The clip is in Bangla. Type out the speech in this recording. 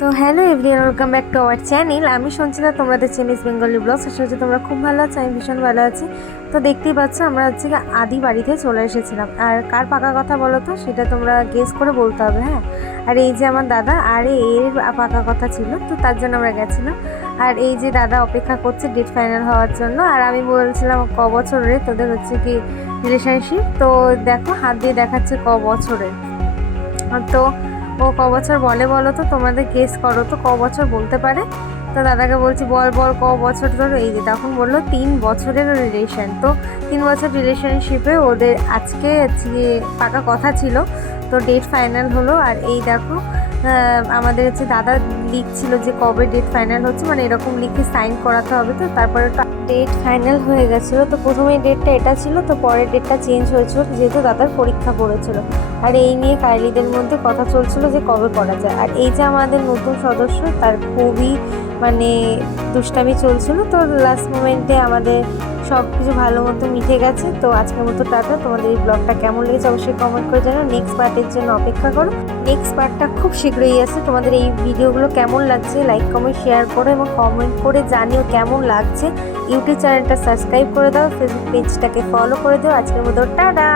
তো hello everyone, welcome back to our channel. আমি সঞ্চিতা, তোমরা দেখছেন মিস বেঙ্গলি ব্লগস। আশা করছি তোমরা খুব ভালো আছো, আমি ভীষণ ভালো আছি। তো দেখতেই পাচ্ছ আমরা হচ্ছে কি আদি বাড়িতে চলে এসেছিলাম। আর কার পাকা কথা বলো তো, সেটা তোমরা গেস করে বলতে হবে। হ্যাঁ, আর এই যে আমার দাদা, আর এর পাকা কথা ছিল, তো তার জন্য আমরা গেছিলাম। আর এই যে দাদা অপেক্ষা করছে ডেট ফাইনাল হওয়ার জন্য। আর আমি বলছিলাম ক বছরের তোদের হচ্ছে কি রিলেশনশিপ, তো দেখো হাত দিয়ে দেখাচ্ছে ক বছরের। তো ও ক বছর বলে বলো তো, তোমাদের গেস করো তো ক বছর বলতে পারে। তো দাদাকে বলছি বল বল ক বছর তোর। এই যে তখন বললো 3 বছরের রিলেশন। তো 3 বছর রিলেশনশিপে ওদের আজকে পাকা কথা ছিল, তো ডেট ফাইনাল হলো। আর এই দেখো আমাদের হচ্ছে দাদা লিখছিল যে কবে ডেট ফাইনাল হচ্ছে, মানে এরকম লিখে সাইন করাতে হবে। তো তারপরে ডেট ফাইনাল হয়ে গেছিলো। তো প্রথমে ডেটটা এটা ছিল, তো পরের ডেটটা চেঞ্জ হয়েছিল যেহেতু দাদার পরীক্ষা পড়েছিল। আর এই নিয়ে কাইলিদের মধ্যে কথা চলছিল যে কবে করা যায়। আর এই যে আমাদের নতুন সদস্য, তার খুবই মানে দুষ্টামি চলছিল। তো লাস্ট মোমেন্টে আমাদের সব কিছু ভালো মতো মিটে গেছে। তো আজকের মতো টাটা। তোমাদের এই ব্লগটা কেমন লেগেছে অবশ্যই কমেন্ট করে জানাও। নেক্সট পার্টের জন্য অপেক্ষা করো, নেক্সট পার্টটা খুব শীঘ্রই আছে। তোমাদের এই ভিডিওগুলো কেমন লাগছে লাইক কমেন্ট শেয়ার করো এবং কমেন্ট করে জানিও কেমন লাগছে। ইউটিউব চ্যানেলটা সাবস্ক্রাইব করে দাও, ফেসবুক পেজটাকে ফলো করে দাও। আজকের মতো টাটা।